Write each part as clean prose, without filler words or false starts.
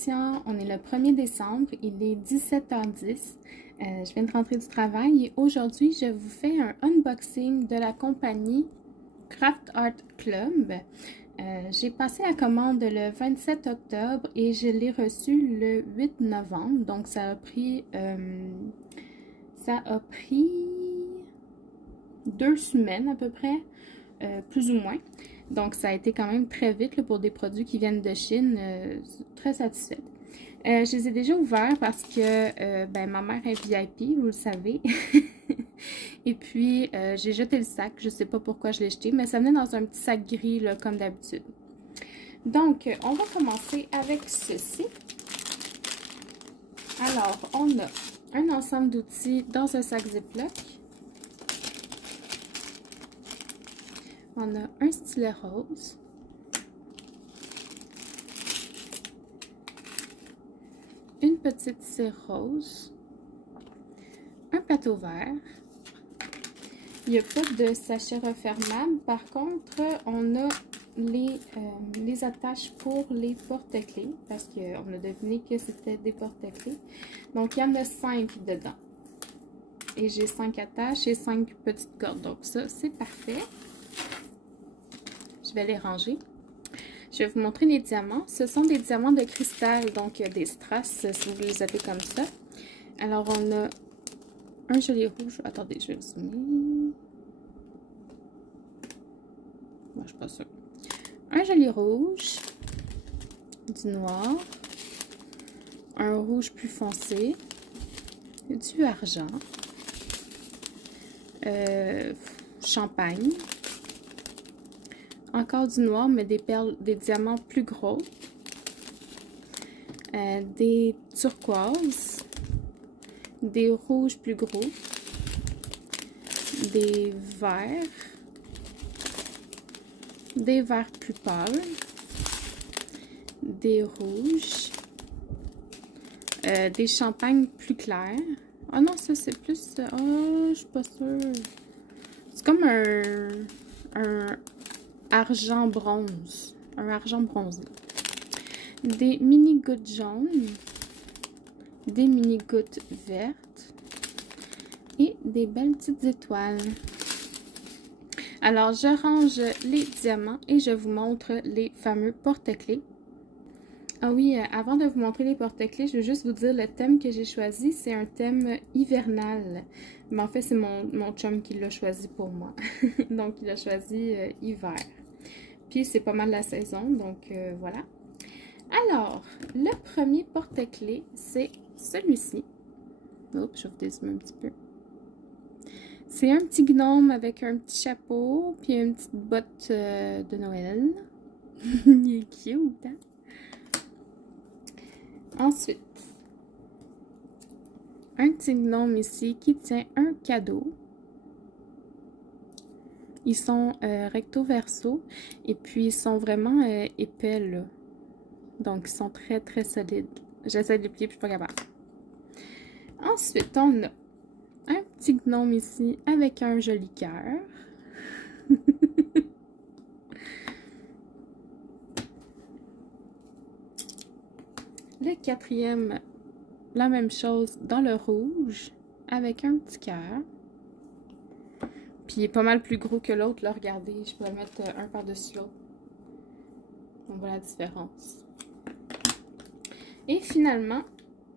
Cynthia, on est le 1er décembre, il est 17h10. Je viens de rentrer du travail et aujourd'hui, je vous fais un unboxing de la compagnie Craft Art Club. J'ai passé la commande le 27 octobre et je l'ai reçue le 8 novembre. Donc, ça a pris 2 semaines à peu près, plus ou moins. Donc, ça a été quand même très vite là, pour des produits qui viennent de Chine. Très satisfaite. Je les ai déjà ouverts parce que ma mère est VIP, vous le savez. Et puis, j'ai jeté le sac. Je ne sais pas pourquoi je l'ai jeté, mais ça venait dans un petit sac gris, là, comme d'habitude. Donc, on va commencer avec ceci. Alors, on a un ensemble d'outils dans un sac Ziploc. On a un stylet rose. Une petite cire rose. Un plateau vert. Il n'y a pas de sachet refermable. Par contre, on a les attaches pour les porte-clés. Parce qu'on a deviné que c'était des porte-clés. Donc, il y en a 5 dedans. Et j'ai 5 attaches et 5 petites cordes. Donc, ça, c'est parfait. Je vais les ranger. Je vais vous montrer les diamants. Ce sont des diamants de cristal, donc des strass, si vous les avez comme ça. Alors, on a un joli rouge. Attendez, je vais le zoomer. Moi, je suis pas sûre. Un joli rouge, du noir, un rouge plus foncé, du argent, champagne. Encore du noir, mais des perles, des diamants plus gros. Des turquoises. Des rouges plus gros. Des verts. Des verts plus pâles. Des rouges. Des champagnes plus clairs. Ah non, ça c'est plus... Oh, je suis pas sûre. C'est comme un argent bronze. Un argent bronzé. Des mini gouttes jaunes. Des mini gouttes vertes. Et des belles petites étoiles. Alors, je range les diamants et je vous montre les fameux porte-clés. Ah oui, avant de vous montrer les porte-clés, je veux juste vous dire le thème que j'ai choisi. C'est un thème hivernal. Mais en fait, c'est mon chum qui l'a choisi pour moi. Donc, il a choisi hiver. Puis, c'est pas mal la saison, donc voilà. Alors, le premier porte-clés, c'est celui-ci. Oups, je vous dézoome un petit peu. C'est un petit gnome avec un petit chapeau, puis une petite botte de Noël. Il est cute, hein? Ensuite, un petit gnome ici qui tient un cadeau. Ils sont recto verso et puis ils sont vraiment épais là. Donc ils sont très très solides. J'essaie de les plier puis je suis pas capable. Ensuite, on a un petit gnome ici avec un joli cœur. Le quatrième, la même chose dans le rouge avec un petit cœur. Puis il est pas mal plus gros que l'autre, là, regardez, je pourrais mettre un par-dessus l'autre. On voit la différence. Et finalement,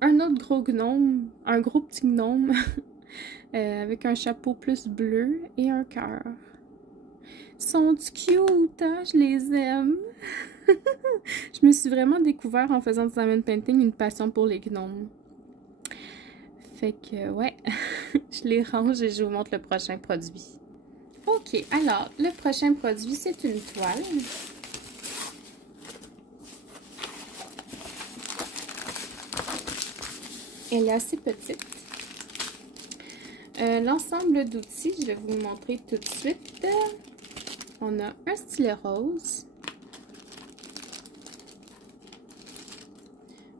un autre gros gnome, un gros petit gnome, avec un chapeau plus bleu et un cœur. Ils sont cute, hein? Je les aime! Je me suis vraiment découvert en faisant du diamond painting une passion pour les gnomes. Fait que, ouais, je les range et je vous montre le prochain produit. Ok, alors, le prochain produit, c'est une toile. Elle est assez petite. L'ensemble d'outils, je vais vous le montrer tout de suite. On a un stylet rose.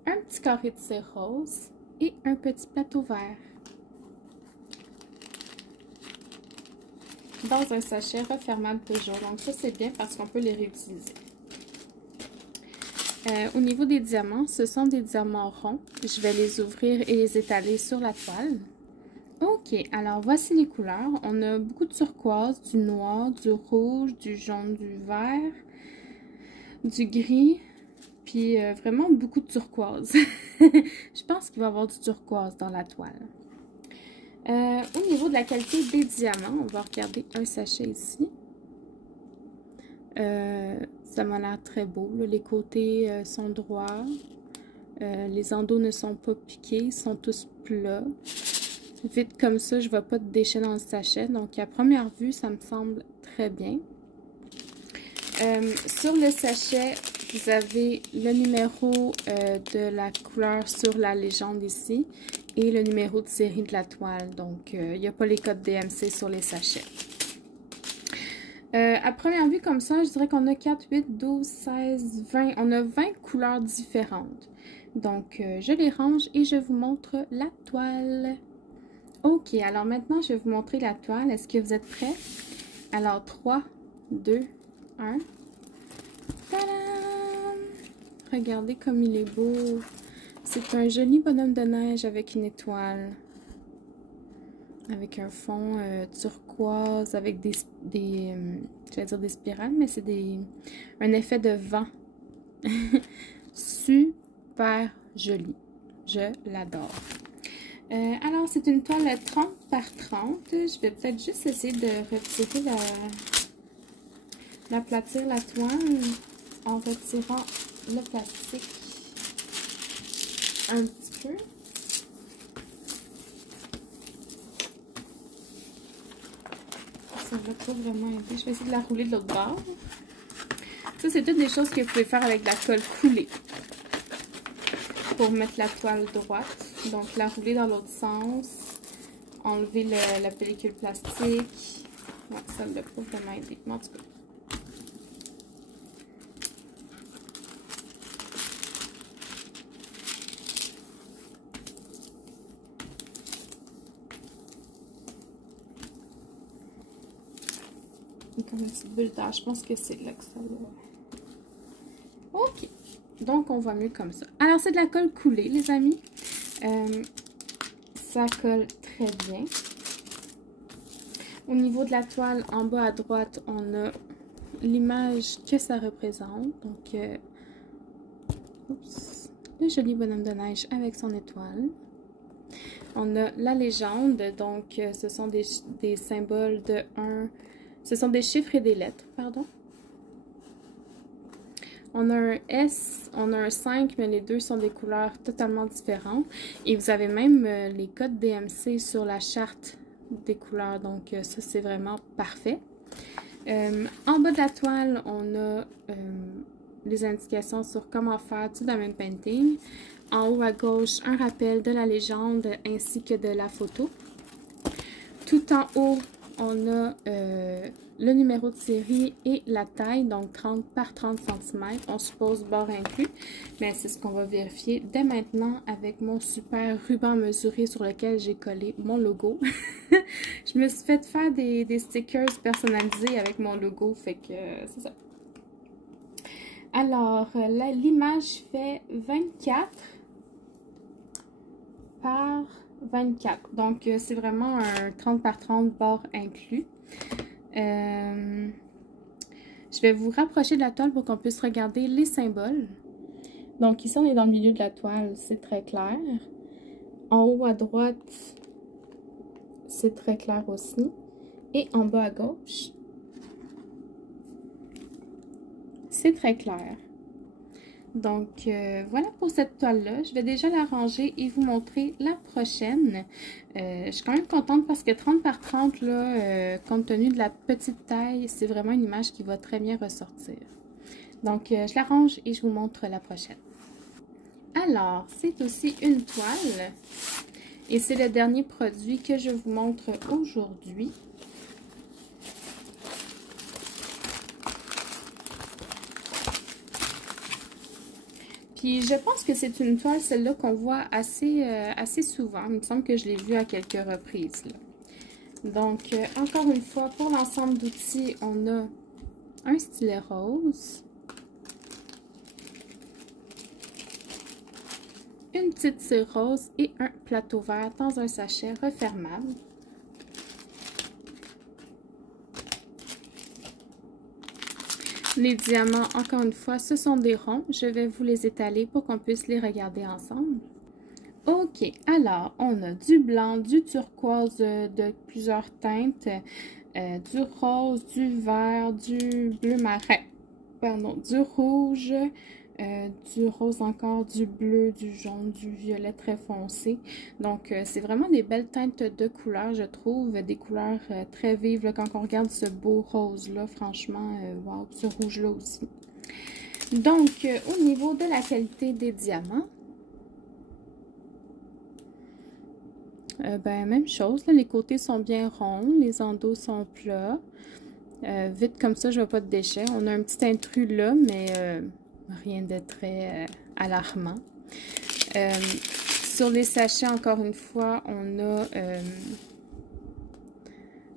Un petit carré de cire rose. Et un petit plateau vert. Dans un sachet refermable toujours. Donc ça, c'est bien parce qu'on peut les réutiliser. Au niveau des diamants, ce sont des diamants ronds. Je vais les ouvrir et les étaler sur la toile. Ok, alors voici les couleurs. On a beaucoup de turquoise, du noir, du rouge, du jaune, du vert, du gris, puis vraiment beaucoup de turquoise. Je pense qu'il va y avoir du turquoise dans la toile. Au niveau de la qualité des diamants, on va regarder un sachet ici. Ça m'a l'air très beau. Là. Les côtés sont droits. Les endos ne sont pas piqués. Ils sont tous plats. Vite comme ça, je ne vois pas de déchets dans le sachet. Donc, à première vue, ça me semble très bien. Sur le sachet, vous avez le numéro de la couleur sur la légende ici. Et le numéro de série de la toile. Donc, il n'y a pas les codes DMC sur les sachets. À première vue, comme ça, je dirais qu'on a 4, 8, 12, 16, 20. On a 20 couleurs différentes. Donc, je les range et je vous montre la toile. Ok, alors maintenant, je vais vous montrer la toile. Est-ce que vous êtes prêts? Alors, 3, 2, 1. Tadam! Regardez comme il est beau. C'est un joli bonhomme de neige avec une étoile. Avec un fond turquoise, avec je vais dire des spirales, mais c'est un effet de vent. Super joli. Je l'adore. Alors, c'est une toile 30 par 30. Je vais peut-être juste essayer de retirer l'aplatir la toile en retirant le plastique un petit peu. Ça va pas vraiment aider. Je vais essayer de la rouler de l'autre bord. Ça, c'est toutes des choses que vous pouvez faire avec de la colle coulée pour mettre la toile droite. Donc, la rouler dans l'autre sens. Enlever la pellicule plastique. Ouais, ça ne va pas vraiment aider. Mais en tout cas. Comme une petite bulle d'air. Je pense que c'est là que ça va. Ok. Donc, on voit mieux comme ça. Alors, c'est de la colle coulée, les amis. Ça colle très bien. Au niveau de la toile, en bas à droite, on a l'image que ça représente. Donc, oups, le joli bonhomme de neige avec son étoile. On a la légende. Donc, ce sont des symboles de 1... Ce sont des chiffres et des lettres, pardon. On a un S, on a un 5, mais les deux sont des couleurs totalement différentes. Et vous avez même les codes DMC sur la charte des couleurs. Donc, ça, c'est vraiment parfait. En bas de la toile, on a les indications sur comment faire du diamond painting. En haut à gauche, un rappel de la légende ainsi que de la photo. Tout en haut, on a le numéro de série et la taille, donc 30 par 30 cm. On suppose bord inclus, mais c'est ce qu'on va vérifier dès maintenant avec mon super ruban mesuré sur lequel j'ai collé mon logo. Je me suis fait faire des stickers personnalisés avec mon logo, fait que c'est ça. Alors, l'image fait 24 par 24. Donc, c'est vraiment un 30 par 30 bord inclus. Je vais vous rapprocher de la toile pour qu'on puisse regarder les symboles. Donc, ici, on est dans le milieu de la toile. C'est très clair. En haut à droite, c'est très clair aussi. Et en bas à gauche, c'est très clair. Donc, voilà pour cette toile-là. Je vais déjà la ranger et vous montrer la prochaine. Je suis quand même contente parce que 30 par 30, là, compte tenu de la petite taille, c'est vraiment une image qui va très bien ressortir. Donc, je la range et je vous montre la prochaine. Alors, c'est aussi une toile. Et c'est le dernier produit que je vous montre aujourd'hui. Puis je pense que c'est une toile, celle-là, qu'on voit assez souvent. Il me semble que je l'ai vue à quelques reprises, là. Donc, encore une fois, pour l'ensemble d'outils, on a un stylet rose. une petite cire rose et un plateau vert dans un sachet refermable. Les diamants, encore une fois, ce sont des ronds. Je vais vous les étaler pour qu'on puisse les regarder ensemble. Ok, alors, on a du blanc, du turquoise de plusieurs teintes, du rose, du vert, du bleu marin, pardon, du rouge, du rose encore, du bleu, du jaune, du violet très foncé. Donc, c'est vraiment des belles teintes de couleurs, je trouve. Des couleurs très vives. Là, quand on regarde ce beau rose-là, franchement, wow, ce rouge-là aussi. Donc, au niveau de la qualité des diamants, ben, même chose. Là, les côtés sont bien ronds, les endos sont plats. Vite comme ça, je vois pas de déchets. On a un petit intrus là, mais rien de très alarmant. Sur les sachets, encore une fois, on a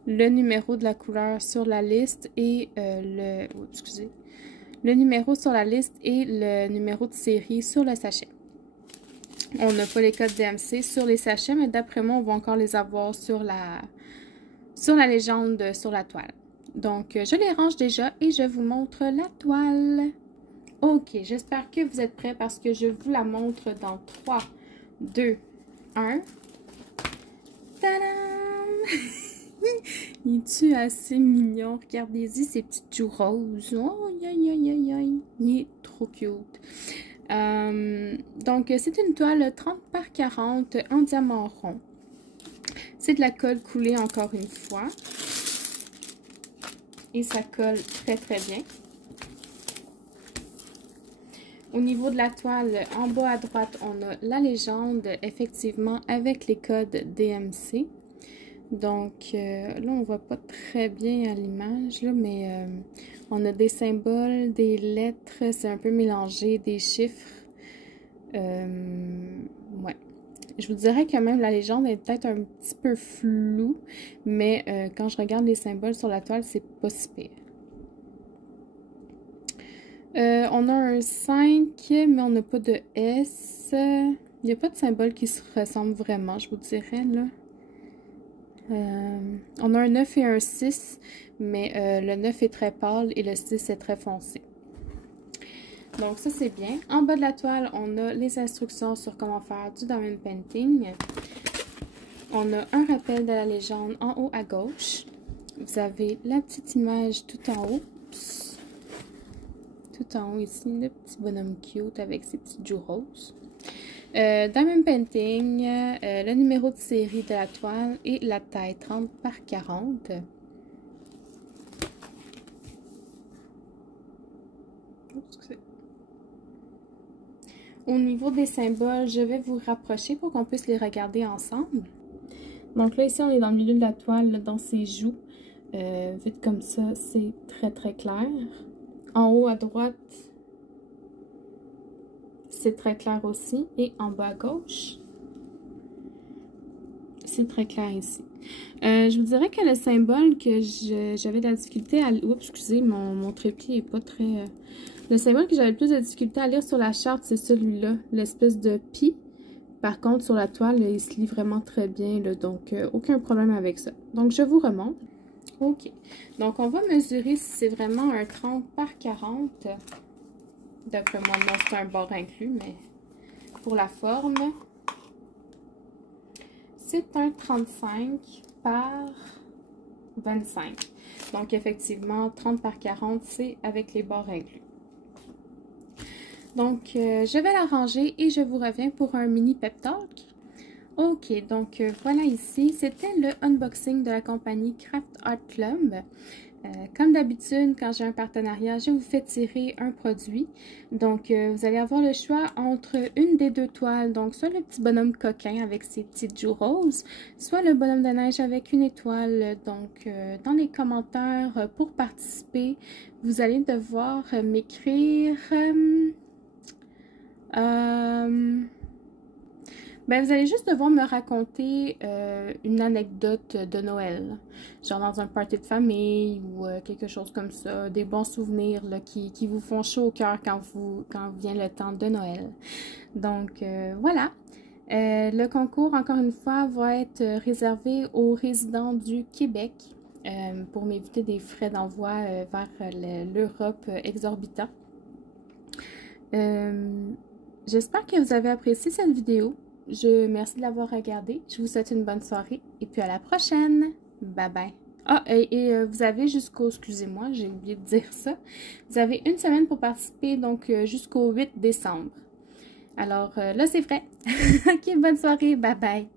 le numéro de la couleur sur la liste et le numéro sur la liste et le numéro de série sur le sachet. On n'a pas les codes DMC sur les sachets, mais d'après moi, on va encore les avoir sur la légende, sur la toile. Donc, je les range déjà et je vous montre la toile. Ok, j'espère que vous êtes prêts parce que je vous la montre dans 3, 2, 1. Tadam! Il est-tu assez mignon? Regardez-y ces petites joues roses. Oh, aïe, aïe, aïe, aïe. Il est trop cute. Donc, c'est une toile 30 par 40 en diamant rond. C'est de la colle coulée encore une fois. Et ça colle très très bien. Au niveau de la toile, en bas à droite, on a la légende, effectivement, avec les codes DMC. Donc, là, on voit pas très bien à l'image, mais on a des symboles, des lettres, c'est un peu mélangé, des chiffres. Ouais. Je vous dirais que même la légende est peut-être un petit peu floue, mais quand je regarde les symboles sur la toile, c'est pas si pire. On a un 5, mais on n'a pas de S. Il n'y a pas de symbole qui se ressemble vraiment, je vous dirais, là. On a un 9 et un 6, mais le 9 est très pâle et le 6 est très foncé. Donc ça, c'est bien. En bas de la toile, on a les instructions sur comment faire du diamond painting. On a un rappel de la légende en haut à gauche. Vous avez la petite image tout en haut. Oups. Tout en haut ici, le petit bonhomme cute avec ses petites joues roses. Diamond painting, le numéro de série de la toile et la taille 30 par 40. Au niveau des symboles, je vais vous rapprocher pour qu'on puisse les regarder ensemble. Donc là, ici, on est dans le milieu de la toile, là, dans ses joues. Vite comme ça, c'est très très clair. En haut à droite, c'est très clair aussi. Et en bas à gauche, c'est très clair ici. Je vous dirais que le symbole que j'avais de la difficulté à... Oups, excusez, mon trépied n'est pas très... Le symbole que j'avais le plus de difficulté à lire sur la charte, c'est celui-là, l'espèce de pi. Par contre, sur la toile, il se lit vraiment très bien, là, donc aucun problème avec ça. Donc, je vous remonte. OK. Donc, on va mesurer si c'est vraiment un 30 par 40. D'après moi, non, c'est un bord inclus, mais pour la forme, c'est un 35 par 25. Donc, effectivement, 30 par 40, c'est avec les bords inclus. Donc, je vais la ranger et je vous reviens pour un mini pep talk. Ok, donc voilà ici, c'était le unboxing de la compagnie Craft Art Club. Comme d'habitude, quand j'ai un partenariat, je vous fais tirer un produit. Donc, vous allez avoir le choix entre une des deux toiles, donc soit le petit bonhomme coquin avec ses petites joues roses, soit le bonhomme de neige avec une étoile. Donc, dans les commentaires, pour participer, vous allez devoir m'écrire... Ben, vous allez juste devoir me raconter une anecdote de Noël. Genre dans un party de famille ou quelque chose comme ça. Des bons souvenirs là, qui vous font chaud au cœur quand vient le temps de Noël. Donc, voilà. Le concours, encore une fois, va être réservé aux résidents du Québec pour m'éviter des frais d'envoi vers l'Europe exorbitants. J'espère que vous avez apprécié cette vidéo. Merci de l'avoir regardée. Je vous souhaite une bonne soirée et puis à la prochaine. Bye bye. Ah, vous avez excusez-moi, j'ai oublié de dire ça. Vous avez une semaine pour participer, donc jusqu'au 8 décembre. Alors là, c'est vrai. Ok, bonne soirée. Bye bye.